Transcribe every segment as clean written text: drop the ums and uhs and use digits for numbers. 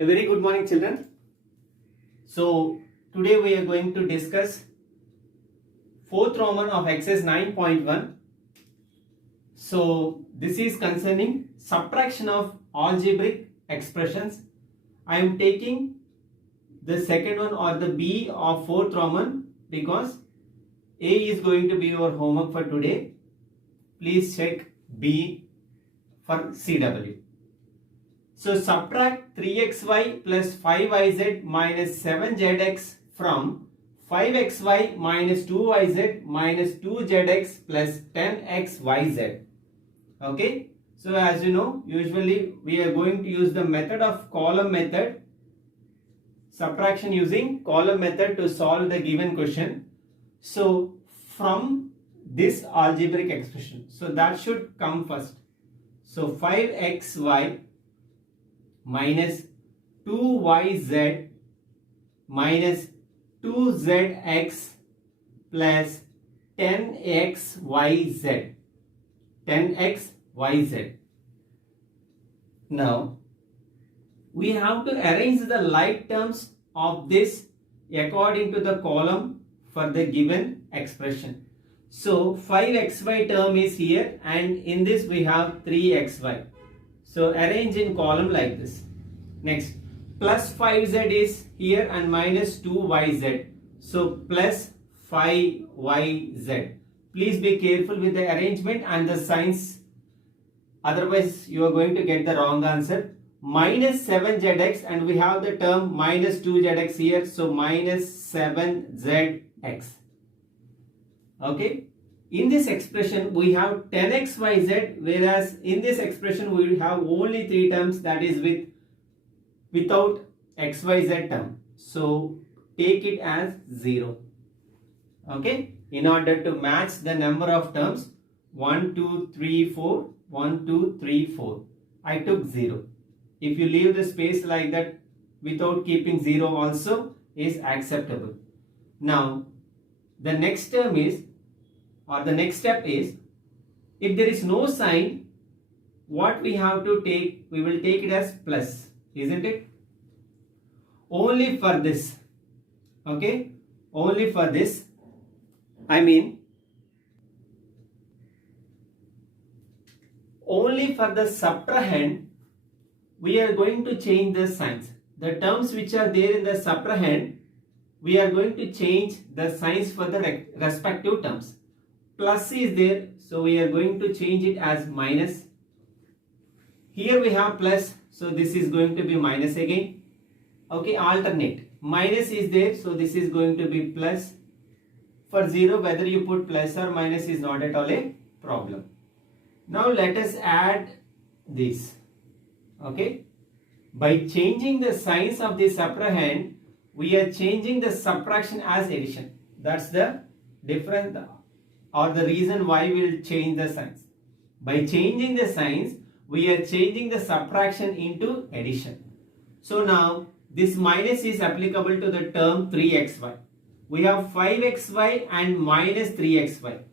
A very good morning, children. So today we are going to discuss fourth Roman of exercise 9.1. So this is concerning subtraction of algebraic expressions. I am taking the second one or the B of fourth Roman because A is going to be your homework for today. Please check B for CW. So subtract 3xy plus 5yz minus 7zx from 5xy minus 2yz minus 2zx plus 10xyz. Okay. So as you know, usually we are going to use the method of column method, subtraction using column method to solve the given question. So from this algebraic expression, so that should come first. So 5xy minus 2yz minus 2zx plus 10xyz. 10xyz. Now we have to arrange the like terms of this according to the column for the given expression. So 5xy term is here and in this we have 3xy. So arrange in column like this. Next, plus 5z is here and minus 2yz. So plus 5yz. Please be careful with the arrangement and the signs. Otherwise you are going to get the wrong answer. Minus 7zx and we have the term minus 2zx here. So minus 7zx. Okay. In this expression we have 10xyz, whereas in this expression we have only three terms, that is without xyz term. So take it as 0. Okay. In order to match the number of terms 1, 2, 3, 4, 1, 2, 3, 4. I took 0. If you leave the space like that without keeping 0 also is acceptable. Now the next term is, or the next step is, if there is no sign, what we have to take, we will take it as plus, isn't it? Only for this, okay, only for this, I mean, only for the subtrahend, we are going to change the signs. The terms which are there in the subtrahend, we are going to change the signs for the respective terms. Plus is there, so we are going to change it as minus. Here we have plus, so this is going to be minus again. Okay, alternate. Minus is there, so this is going to be plus. For 0, whether you put plus or minus is not at all a problem. Now let us add this. Okay, by changing the signs of the subtrahend, we are changing the subtraction as addition. That's the difference, or the reason why we will change the signs. By changing the signs, we are changing the subtraction into addition. So now this minus is applicable to the term 3xy. We have 5xy and minus 3xy.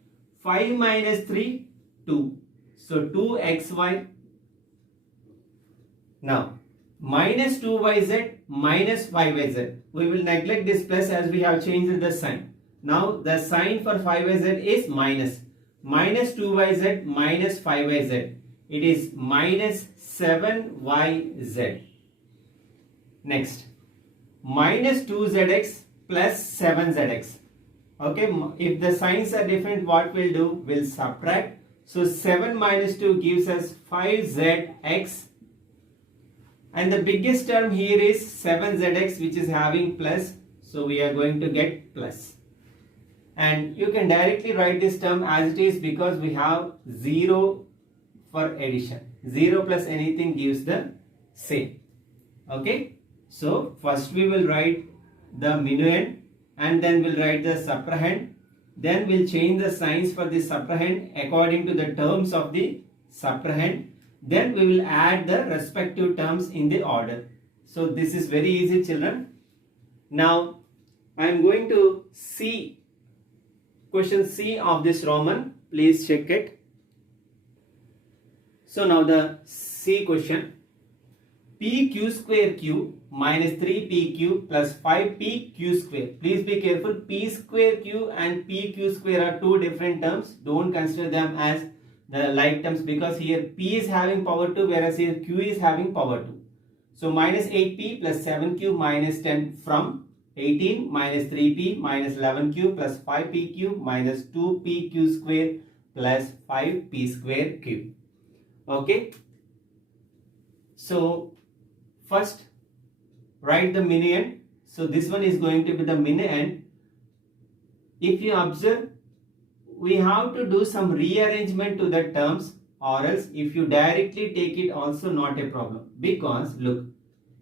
5 minus 3, 2. So 2xy. Now minus 2yz minus 5yz. We will neglect this plus as we have changed the sign. Now the sign for 5yz is minus. Minus 2yz minus 5yz. It is minus 7yz. Next, minus 2zx plus 7zx. Okay, if the signs are different, what we'll do? We'll subtract. So 7 minus 2 gives us 5zx. And the biggest term here is 7zx, which is having plus. So we are going to get plus. And you can directly write this term as it is because we have 0 for addition. 0 plus anything gives the same. Okay. So first we will write the minuend and then we'll write the subtrahend. Then we'll change the signs for the subtrahend according to the terms of the subtrahend. Then we will add the respective terms in the order. So this is very easy, children. Now I am going to see question C of this Roman. Please check it. So now the C question. pq square q minus 3pq plus 5pq square. Please be careful, p square q and pq square are two different terms. Don't consider them as the like terms because here p is having power 2 whereas here q is having power 2. So minus 8p plus 7q minus 10 from 18 minus 3p minus 11q plus 5pq minus 2pq square plus 5p square q. Okay. So first write the minuend. So this one is going to be the minuend. If you observe, we have to do some rearrangement to the terms, or else if you directly take it also not a problem. Because look,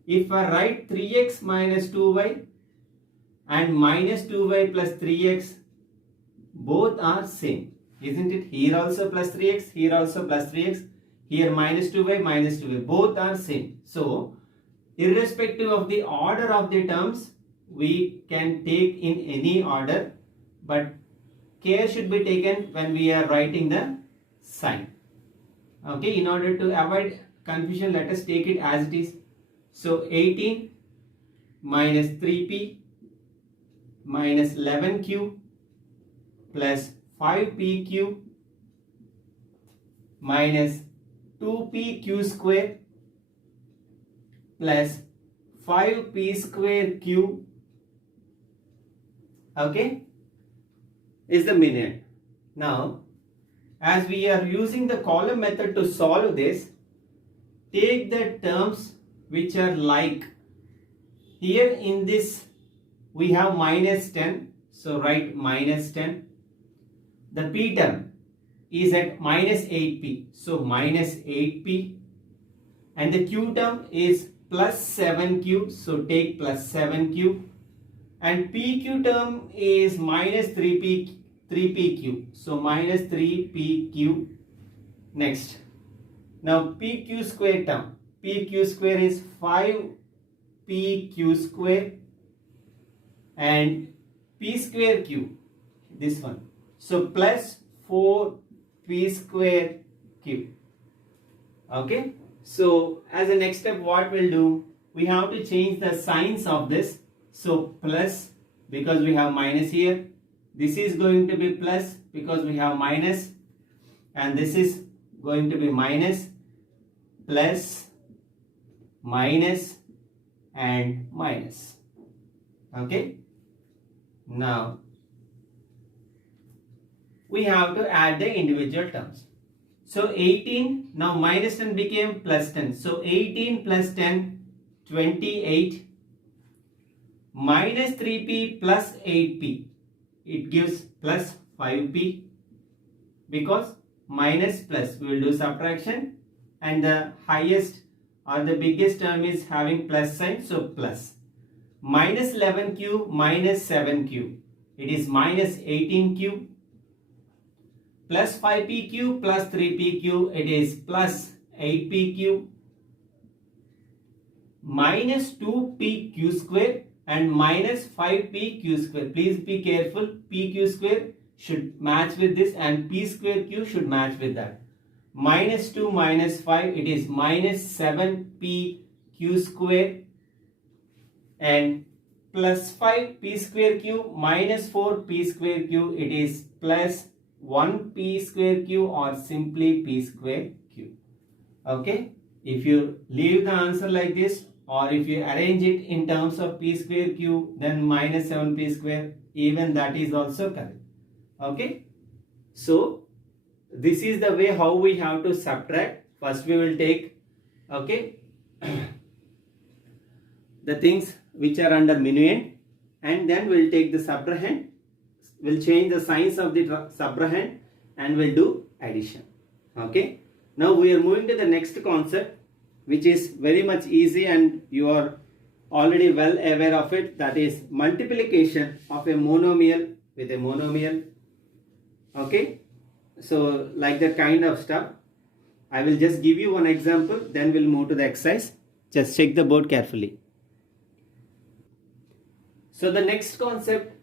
if I write 3x minus 2y and minus 2y plus 3x, both are same, isn't it? Here also plus 3x, here also plus 3x, here minus 2y, both are same. So irrespective of the order of the terms, we can take in any order, but care should be taken when we are writing the sign. Okay, in order to avoid confusion, let us take it as it is. So 18 minus 3p minus 11q plus 5pq minus 2pq square plus 5p square q, okay, is the minuend. Now, as we are using the column method to solve this, take the terms which are like, here in this we have minus 10, so write minus 10. The p term is at minus 8p, so minus 8p, and the q term is plus 7q, so take plus 7q, and pq term is minus 3pq, so minus 3pq. Next, now pq square term, pq square is 5pq square and p square q, this one, so plus 4p square q. Okay, so as a next step, what we'll do, we have to change the signs of this. So plus, because we have minus here, this is going to be plus because we have minus, and this is going to be minus, plus, minus and minus. Okay, now we have to add the individual terms. So 18, now minus 10 became plus 10. So 18 plus 10, 28, minus 3p plus 8p, it gives plus 5p, because minus plus, we will do subtraction, and the highest or the biggest term is having plus sign, so plus. Minus 11q minus 7q, it is minus 18q, plus 5pq plus 3pq, it is plus 8pq, minus 2pq square and minus 5pq square. Please be careful, pq square should match with this and p square q should match with that. Minus 2 minus 5, it is minus 7pq square, and plus 5p square q minus 4p square q, it is plus 1p square q or simply p square q. Okay, if you leave the answer like this, or if you arrange it in terms of p square q, then minus 7p square, even that is also correct. Okay, so this is the way how we have to subtract. First we will take, okay, the things which are under minuend, and then we'll take the subtrahend, we'll change the signs of the subtrahend, and we'll do addition. Okay, now we are moving to the next concept, which is very much easy and you are already well aware of it, that is multiplication of a monomial with a monomial. Okay, so like that kind of stuff. I will just give you one example, then we'll move to the exercise. Just check the board carefully. So the next concept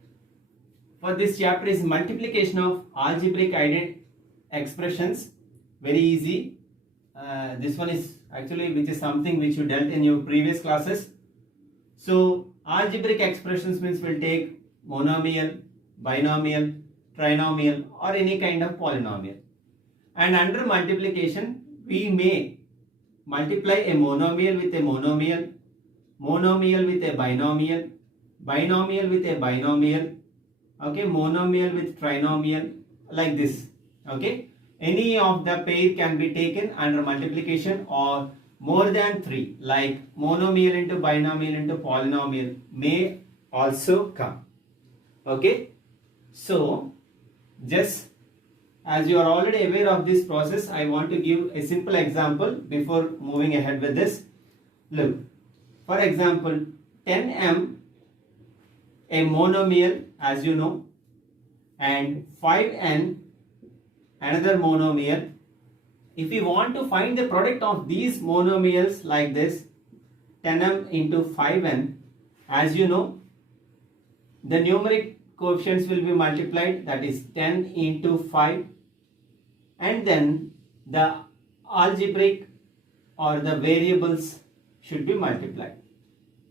for this chapter is multiplication of algebraic expressions. Very easy. This one is actually, which is something which you dealt in your previous classes. So algebraic expressions means we'll take monomial, binomial, trinomial, or any kind of polynomial. And under multiplication, we may multiply a monomial with a monomial, monomial with a binomial, binomial with a binomial, okay, monomial with trinomial, like this. Okay, any of the pair can be taken under multiplication, or more than 3, like monomial into binomial into polynomial may also come. Okay, so just as you are already aware of this process, I want to give a simple example before moving ahead with this. Look, for example, 10m, a monomial, as you know, and 5n, another monomial. If we want to find the product of these monomials like this, 10m into 5n, as you know, the numeric coefficients will be multiplied, that is 10 into 5, and then the algebraic or the variables should be multiplied.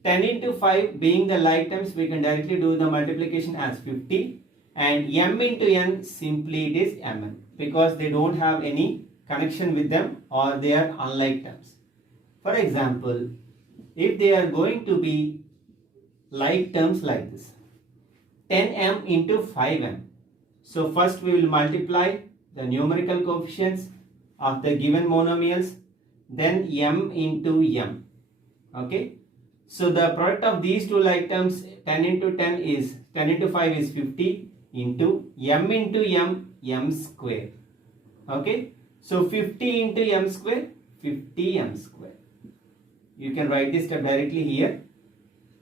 10 into 5 being the like terms, we can directly do the multiplication as 50, and m into n, simply it is mn, because they don't have any connection with them, or they are unlike terms. For example, if they are going to be like terms like this, 10m into 5m. So first we will multiply the numerical coefficients of the given monomials, then m into m. Okay. So the product of these two like terms, 10 into 10 is 10 into 5 is 50 into m square. Okay. So 50 into m square, 50m square. You can write this step directly here,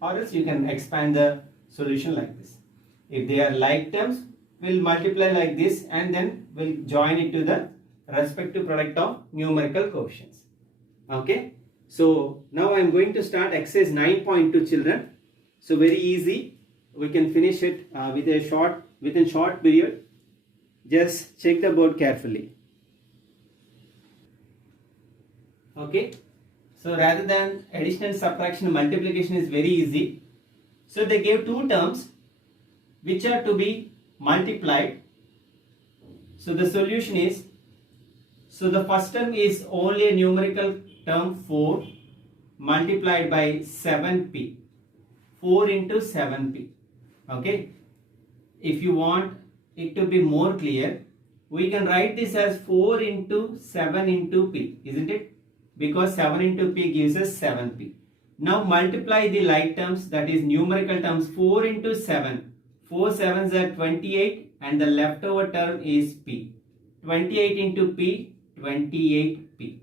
or else you can expand the solution like this. If they are like terms, we'll multiply like this, and then we'll join it to the respective product of numerical coefficients. Okay. So now I am going to start exercise 9.2, children. So very easy. We can finish it within short period. Just check the board carefully. Okay. So rather than addition, subtraction, multiplication is very easy. So they gave two terms which are to be multiplied. So the solution is, so the first term is only a numerical term 4 multiplied by 7p, 4 into 7p. Okay. If you want it to be more clear, we can write this as 4 into 7 into p, isn't it? Because 7 into p gives us 7p. Now multiply the like terms, that is numerical terms, 4 into 7. 4 7s are 28, and the leftover term is p. 28 into p, 28p.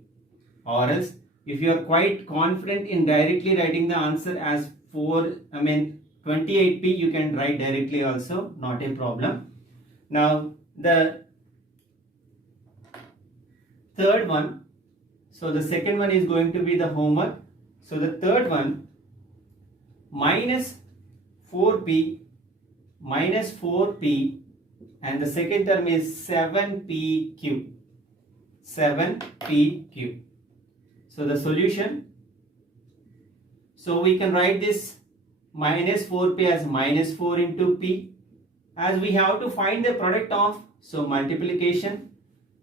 Or else, if you are quite confident in directly writing the answer as 28p, you can write directly also, not a problem. Now the third one, so the second one is going to be the homework. So the third one, minus 4p, and the second term is 7p cube. 7p cube. So the solution, so we can write this minus 4p as minus 4 into p, as we have to find the product of, so multiplication,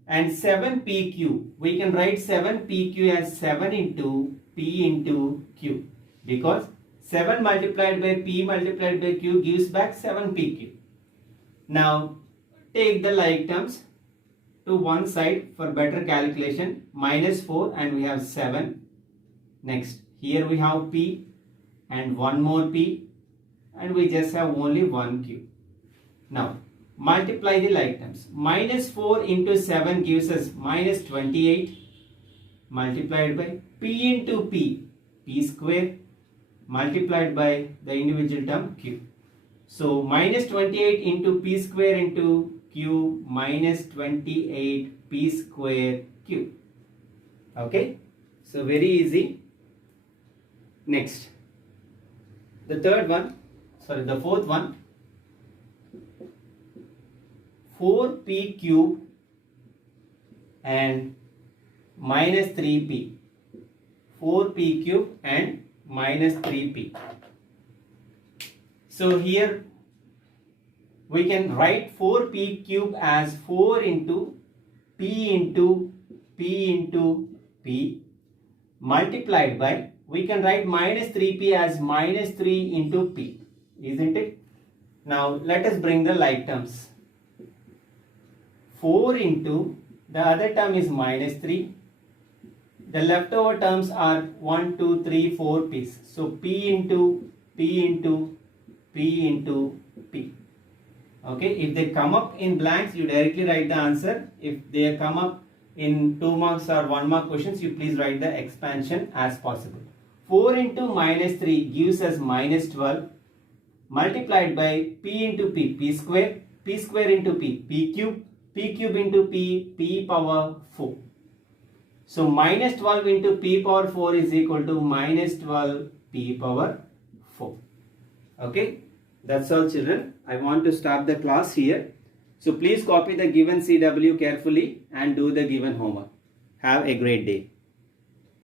and 7p cube, we can write 7p cube as 7 into p into q, because 7 multiplied by p multiplied by q gives back 7p cube. Now take the like terms to one side for better calculation, minus 4 and we have 7. Next, here we have p and one more p, and we just have only 1 q. Now multiply the like terms. Minus 4 into 7 gives us minus 28 multiplied by p into p, p square, multiplied by the individual term q. So minus 28 into p square into q, minus 28 p square q. Okay, so very easy. Next, the fourth one, 4p cube and minus 3p. 4p cube and minus 3p. So here we can write 4p cube as 4 into p multiplied by, we can write minus 3p as minus 3 into p, isn't it? Now let us bring the like terms. 4 into, the other term is minus 3. The leftover terms are 1, 2, 3, 4 p's. So p into p into p into p. Okay, if they come up in blanks, you directly write the answer. If they come up in 2 marks or 1 mark questions, you please write the expansion as possible. 4 into minus 3 gives us minus 12 multiplied by p into p square into p cube into p power 4. So minus 12 into p power 4 is equal to minus 12 p power 4. Okay, that's all children. I want to stop the class here. So please copy the given CW carefully and do the given homework. Have a great day.